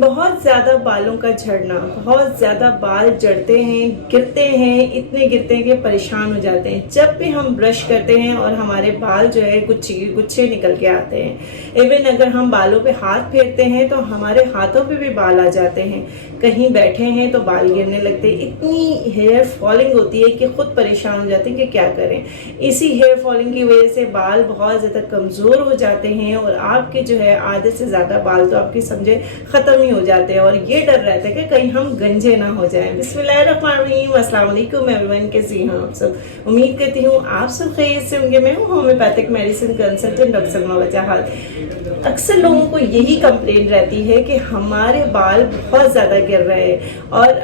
बहुत ज़्यादा बालों का झड़ना, बहुत ज़्यादा बाल झड़ते हैं, गिरते हैं, इतने गिरते हैं कि परेशान हो जाते हैं। जब भी हम ब्रश करते हैं और हमारे बाल जो है गुच्छे गुच्छे निकल के आते हैं। इवन अगर हम बालों पे हाथ फेरते हैं तो हमारे हाथों पे भी बाल आ जाते हैं। कहीं बैठे हैं तो बाल गिरने लगते हैं। इतनी हेयर फॉलिंग होती है कि खुद परेशान हो जाते हैं कि क्या करें। इसी हेयर फॉलिंग की वजह से बाल बहुत ज़्यादा कमज़ोर हो जाते हैं और आपके जो है आधे से ज़्यादा बाल तो आपके समझे ख़त्म ही हो जाते हैं और ये डर रहता है कि कहीं हम गंजे ना हो जाएं। बिस्मिल्लाहिर्रहमानिर्रहीम, अस्सलाम वालेकुम एवरीवन, कैसे हैं आप सब। उम्मीद करती हूँ आप सब खैरियत से होंगे। मैं हूँ homeopathic medicine consultant doctor Salma वजाहत। अक्सर लोगों को यही कंप्लेंट रहती है कि हमारे बाल बहुत ज़्यादा गिर रहे हैं और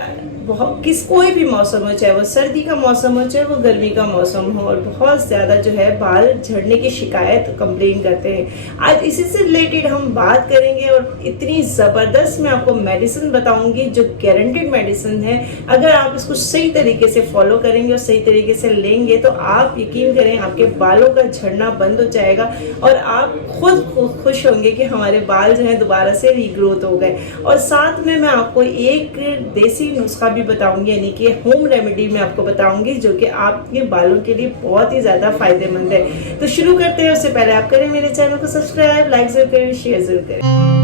कोई भी मौसम हो, चाहे वो सर्दी का मौसम हो चाहे वो गर्मी का मौसम हो, और बहुत ज़्यादा जो है बाल झड़ने की शिकायत कंप्लेन करते हैं। आज इसी से रिलेटेड हम बात करेंगे और इतनी ज़बरदस्त मैं आपको मेडिसिन बताऊंगी जो गारंटेड मेडिसिन है। अगर आप इसको सही तरीके से फॉलो करेंगे और सही तरीके से लेंगे तो आप यकीन करें आपके बालों का झड़ना बंद हो जाएगा और आप खुद खुश होंगे कि हमारे बाल जो है दोबारा से रीग्रोथ हो गए। और साथ में मैं आपको एक देसी नुस्खा भी बताऊंगी, यानी कि होम रेमेडी मैं आपको बताऊंगी जो कि आपके बालों के लिए बहुत ही ज्यादा फायदेमंद है। तो शुरू करते हैं। उससे पहले आप करें मेरे चैनल को सब्सक्राइब, लाइक जरूर करें, शेयर जरूर करें।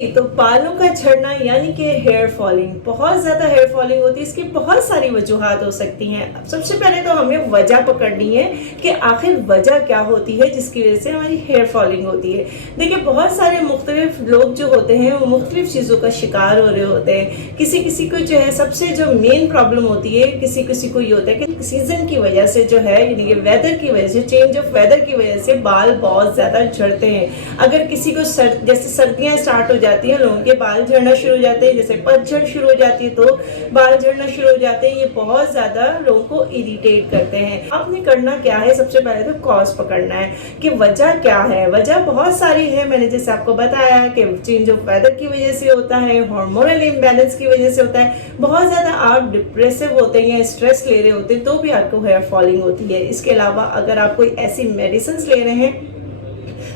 तो बालों का झड़ना यानी कि हेयर फॉलिंग, बहुत ज्यादा हेयर फॉलिंग होती है। इसकी बहुत सारी वजूहात हो सकती हैं। सबसे पहले तो हमें वजह पकड़नी है कि आखिर वजह क्या होती है जिसकी वजह से हमारी हेयर फॉलिंग होती है। देखिए, बहुत सारे मुख्तलिफ लोग जो होते हैं वो मुख्तलिफ चीज़ों का शिकार हो रहे होते हैं। किसी किसी को जो है सबसे जो मेन प्रॉब्लम होती है, किसी किसी को ये होता है कि सीजन की वजह से जो है, यानी कि वेदर की वजह से, चेंज ऑफ वेदर की वजह से बाल बहुत ज्यादा झड़ते हैं। अगर किसी को जैसे सर्दियां स्टार्ट हो जाती हैं, लोगों के बाल झड़ना शुरू हो जाते हैं, जैसे पतझड़ शुरू हो जाती है तो बाल झड़ना शुरू हो जाते हैं। ये बहुत ज्यादा लोगों को इरिटेट करते हैं। आपने करना क्या है, सबसे पहले तो कॉज पकड़ना है कि वजह क्या है। वजह बहुत सारी है, मैंने जैसे आपको बताया कि चेंज ऑफ वेदर की वजह से होता है, हार्मोनल इम्बैलेंस की वजह से होता है, बहुत ज्यादा आप डिप्रेसिव होते हैं या स्ट्रेस ले रहे होते हैं तो भी आपको हेयर फॉलिंग होती है। इसके अलावा अगर आप कोई ऐसी मेडिसिन ले रहे हैं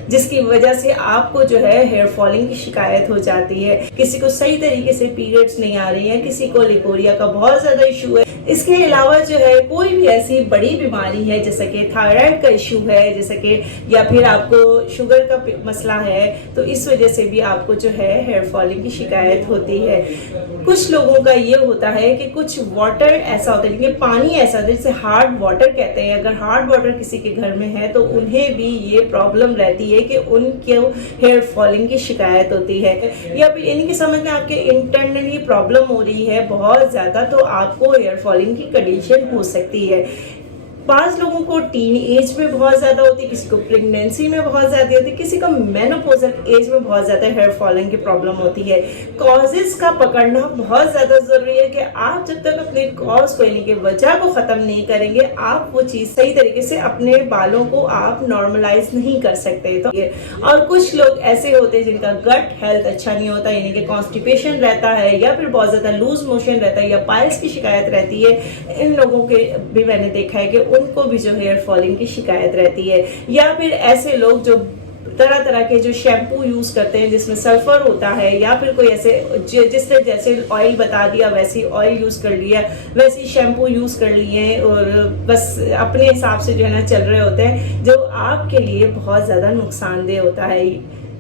जिसकी वजह से आपको जो है हेयर फॉलिंग की शिकायत हो जाती है, किसी को सही तरीके से पीरियड्स नहीं आ रही है, किसी को लिकोरिया का बहुत ज्यादा इशू है, इसके अलावा जो है कोई भी ऐसी बड़ी बीमारी है जैसे कि थायराइड का इशू है, जैसे कि या फिर आपको शुगर का मसला है, तो इस वजह से भी आपको जो है हेयर फॉलिंग की शिकायत होती है। कुछ लोगों का ये होता है कि कुछ वाटर ऐसा होता है कि पानी ऐसा होता है जिसे हार्ड वाटर कहते हैं। अगर हार्ड वाटर किसी के घर में है तो उन्हें भी ये प्रॉब्लम रहती है कि उनके हेयर फॉलिंग की शिकायत होती है, या फिर इनकी समझ में आपके इंटरनली प्रॉब्लम हो रही है बहुत ज्यादा, तो आपको हेयर फॉलिंग की कंडीशन हो सकती है। 5 लोगों को टीन एज में बहुत ज्यादा होती है, किसी को प्रेगनेंसी में बहुत ज्यादा होती है, किसी को मेनोपॉजल एज में बहुत ज्यादा हेयर फॉलिंग की प्रॉब्लम होती है। कॉजेज का पकड़ना बहुत ज्यादा जरूरी है कि आप जब तक अपने कॉज को, यानी कि वजह को खत्म नहीं करेंगे, आप वो चीज सही तरीके से अपने बालों को आप नॉर्मलाइज नहीं कर सकते। तो और कुछ लोग ऐसे होते हैं जिनका गट हेल्थ अच्छा नहीं होता, यानी कि कॉन्स्टिपेशन रहता है या फिर बहुत ज्यादा लूज मोशन रहता है या पाइल्स की शिकायत रहती है। इन लोगों के भी मैंने देखा है कि उनको भी जो हेयर फॉलिंग की शिकायत रहती है। या फिर ऐसे लोग जो तरह तरह के जो शैम्पू यूज करते हैं जिसमें सल्फर होता है, या फिर कोई ऐसे जिसने जैसे ऑयल बता दिया वैसी ऑयल यूज कर लिया, वैसी शैम्पू यूज कर लिए और बस अपने हिसाब से जो है ना चल रहे होते हैं, जो आपके लिए बहुत ज्यादा नुकसानदेह होता है।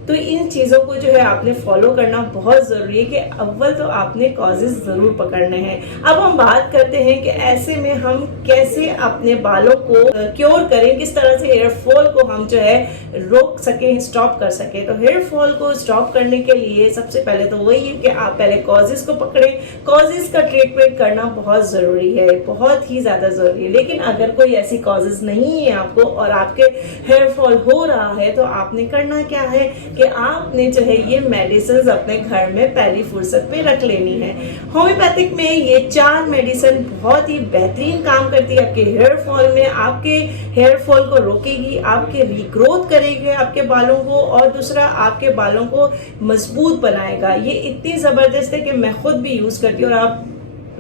तो इन चीज़ों को जो है आपने फॉलो करना बहुत ज़रूरी है कि अव्वल तो आपने कॉजेज ज़रूर पकड़ने हैं। अब हम बात करते हैं कि ऐसे में हम कैसे अपने बालों को क्योर करें, किस तरह से हेयर फॉल को हम जो है रोक सकें, स्टॉप कर सकें। तो हेयर फॉल को स्टॉप करने के लिए सबसे पहले तो वही है कि आप पहले कॉजेज को पकड़ें। कॉजेज का ट्रीटमेंट करना बहुत ज़रूरी है, बहुत ही ज़्यादा ज़रूरी है। लेकिन अगर कोई ऐसी कॉजेज नहीं है आपको और आपके हेयर फॉल हो रहा है तो आपने करना क्या है कि आपने जो है ये मेडिसिन अपने घर में पहली फुर्सत पे रख लेनी है। होम्योपैथिक में ये 4 मेडिसिन बहुत ही बेहतरीन काम करती है आपके हेयर फॉल में। आपके हेयर फॉल को रोकेगी, आपके रीग्रोथ करेगी आपके बालों को, और दूसरा आपके बालों को मजबूत बनाएगा। ये इतनी जबरदस्त है कि मैं खुद भी यूज करती हूँ और आप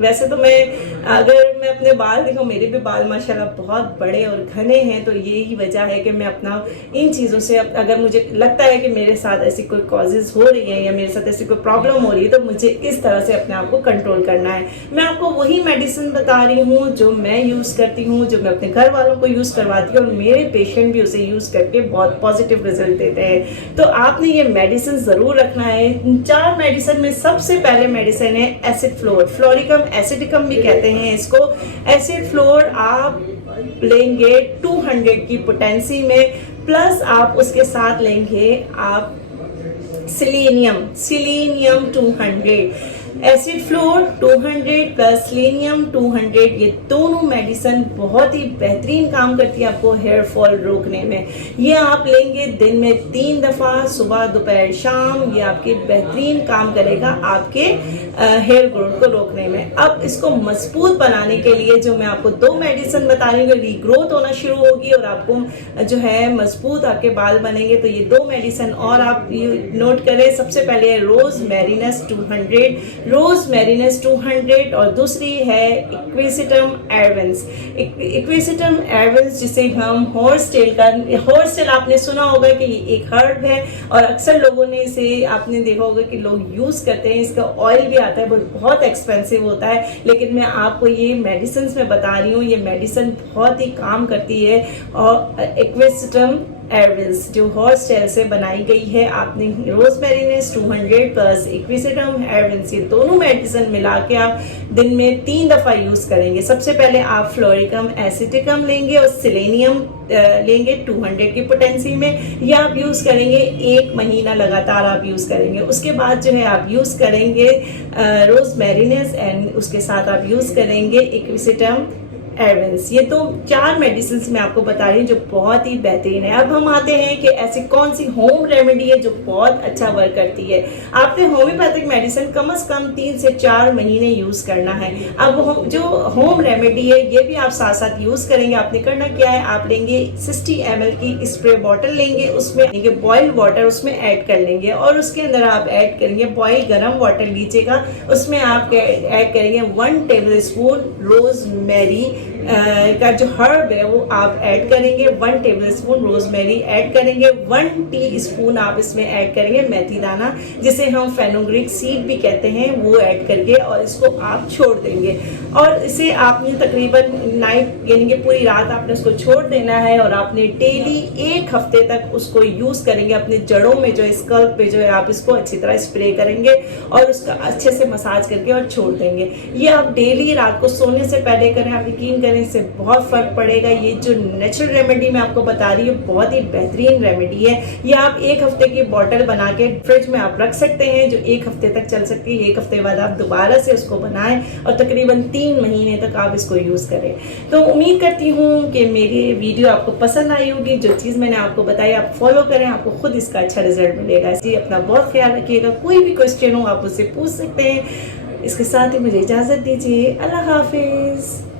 वैसे तो अगर मैं अपने बाल देखूं, मेरे भी बाल माशाल्लाह बहुत बड़े और घने हैं, तो यही वजह है कि मैं अपना इन चीज़ों से, अगर मुझे लगता है कि मेरे साथ ऐसी कोई कॉजेज हो रही है या मेरे साथ ऐसी कोई प्रॉब्लम हो रही है, तो मुझे इस तरह से अपने आप को कंट्रोल करना है। मैं आपको वही मेडिसिन बता रही हूँ जो मैं यूज़ करती हूँ, जो मैं अपने घर वालों को यूज़ करवाती हूँ, और मेरे पेशेंट भी उसे यूज़ करके बहुत पॉजिटिव रिजल्ट देते हैं। तो आपने ये मेडिसिन ज़रूर रखना है। 4 मेडिसिन में सबसे पहले मेडिसिन है एसिड फ्लोर, फ्लोरिकम एसिडिकम भी कहते हैं इसको। एसिड फ्लोर आप लेंगे 200 की पोटेंसी में, प्लस आप उसके साथ लेंगे आप selenium 200। Acid floor 200 plus selenium 200, ये दोनों मेडिसिन बहुत ही बेहतरीन काम करती है आपको हेयर फॉल रोकने में। ये आप लेंगे दिन में 3 दफ़ा, सुबह दोपहर शाम। ये आपके बेहतरीन काम करेगा आपके हेयर ग्रोथ को रोकने में। अब इसको मजबूत बनाने के लिए जो मैं आपको 2 मेडिसिन बता रही हूँ, रीग्रोथ होना शुरू होगी और आपको जो है मजबूत आपके बाल बनेंगे। तो ये 2 मेडिसिन और आप नोट करें। सबसे पहले है रोज मैरिनस 200 और दूसरी है इक्विसिटम एरवेंस जिसे हम हॉर्स टेल आपने सुना होगा कि ये एक हर्ब है, और अक्सर लोगों ने इसे, आपने देखा होगा कि लोग यूज करते हैं। इसका ऑयल भी आता है, बहुत एक्सपेंसिव होता है, लेकिन मैं आपको ये मेडिसिन में बता रही हूँ, ये मेडिसिन बहुत ही काम करती है। और इक्विसिटम एरविल्स जो हॉर्स टेल से बनाई गई है, आपने रोजमेरिनेस 200 प्लस इक्विसिटम एरविल्स, ये दोनों मेडिसिन मिला के आप दिन में 3 दफा यूज करेंगे। सबसे पहले आप फ्लोरिकम एसिटिकम लेंगे और सिलेनियम लेंगे 200 की पोटेंसी में। यह आप यूज करेंगे 1 महीना लगातार आप यूज करेंगे। उसके बाद जो है आप यूज करेंगे रोजमेरिनेस एंड उसके साथ आप यूज करेंगे इक्विसिटम एरवेंस। ये तो 4 मेडिसिन मैं आपको बता रही हूँ जो बहुत ही बेहतरीन है। अब हम आते हैं कि ऐसी कौन सी होम रेमेडी है जो बहुत अच्छा वर्क करती है। आपने होम्योपैथिक मेडिसिन कम से कम 3 से 4 महीने यूज करना है। अब जो होम रेमेडी है ये भी आप साथ साथ यूज करेंगे। आपने करना क्या है, आप लेंगे 60 ml की स्प्रे बॉटल लेंगे, उसमें लेंगे बॉइल्ड वाटर, उसमें ऐड कर लेंगे और उसके अंदर आप ऐड करेंगे बॉइल्ड गर्म वाटर लीजिएगा, उसमें आप ऐड करेंगे 1 टेबल स्पून रोजमेरी का जो हर्ब है वो आप ऐड करेंगे। 1 टेबल स्पून रोजमेरी ऐड करेंगे। 1 टीस्पून आप इसमें ऐड करेंगे मेथी दाना, जिसे हम फेनुग्रीक सीड भी कहते हैं, वो ऐड करके और इसको आप छोड़ देंगे। और इसे आपने तकरीबन नाइट यानी कि पूरी रात आपने उसको छोड़ देना है और आपने डेली 1 हफ्ते तक उसको यूज करेंगे। अपने जड़ों में जो स्कल्प पे जो है आप इसको अच्छी तरह स्प्रे करेंगे और उसका अच्छे से मसाज करके और छोड़ देंगे। ये आप डेली रात को सोने से पहले करें, आप यकीन करें इससे बहुत फर्क पड़ेगा। ये जो नेचुरल रेमेडी मैं आपको बता रही हूँ बहुत ही बेहतरीन रेमेडी है। ये आप 1 हफ्ते की बॉटल बना के फ्रिज में आप रख सकते हैं, जो 1 हफ्ते तक चल सकती है। 1 हफ्ते बाद आप दोबारा से उसको बनाएं और तकरीबन 3 महीने तक आप इसको यूज करें। तो उम्मीद करती हूँ कि मेरी वीडियो आपको पसंद आई होगी। जो चीज मैंने आपको बताई आप फॉलो करें, आपको खुद इसका अच्छा रिजल्ट मिलेगा। इसलिए अपना बहुत ख्याल रखिएगा। कोई भी क्वेश्चन हो आप उससे पूछ सकते हैं। इसके साथ ही मुझे इजाजत दीजिए। अल्लाह हाफिज।